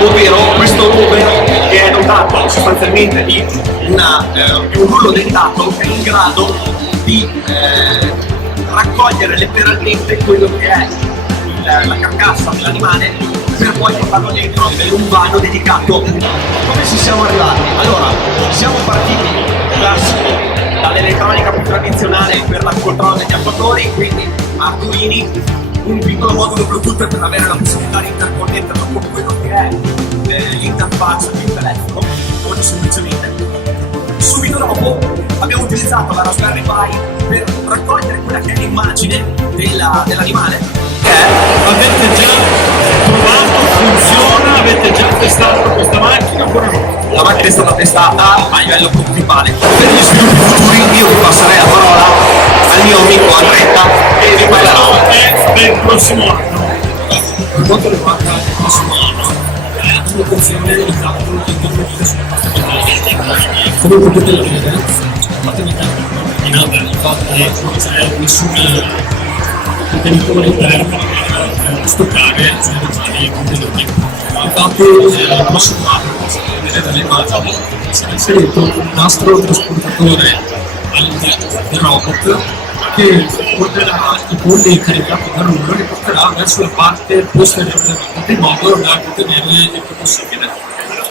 ovvero questo rover che è dotato sostanzialmente di un rullo dentato che è in grado di raccogliere letteralmente quello che è la carcassa dell'animale per poi portarlo dentro in un vano dedicato. Come ci siamo arrivati? Allora, siamo partiti classico dall'elettronica più tradizionale per il controllo degli attuatori, quindi Arduini, un piccolo modulo Bluetooth per avere la possibilità di interconnetterlo con quello che è l'interfaccia di un telefono o semplicemente. Subito dopo abbiamo utilizzato la Raspberry Pi per raccogliere quella che è l'immagine dell'animale. Avete già provato, funziona, avete già testato questa macchina oppure no? La macchina è stata testata a livello principale. Per gli sviluppi futuri io vi passerei la parola al mio amico Andretta e vi parlerò Del prossimo anno. Per quanto riguarda il prossimo anno, la funzione di calcolo di intervenire sulla parte di come potete vedere, la parte di calcolo in alta infatti non c'è nessun contenitore interno per stoccare dei contenuti. Infatti il prossimo anno, come vedete dalle immagini, sarà inserito un nastro trasportatore all'interno del robot che porterà i polli caricati da rullo e li porterà verso la parte posteriore del robot in modo da contenerli il più possibile.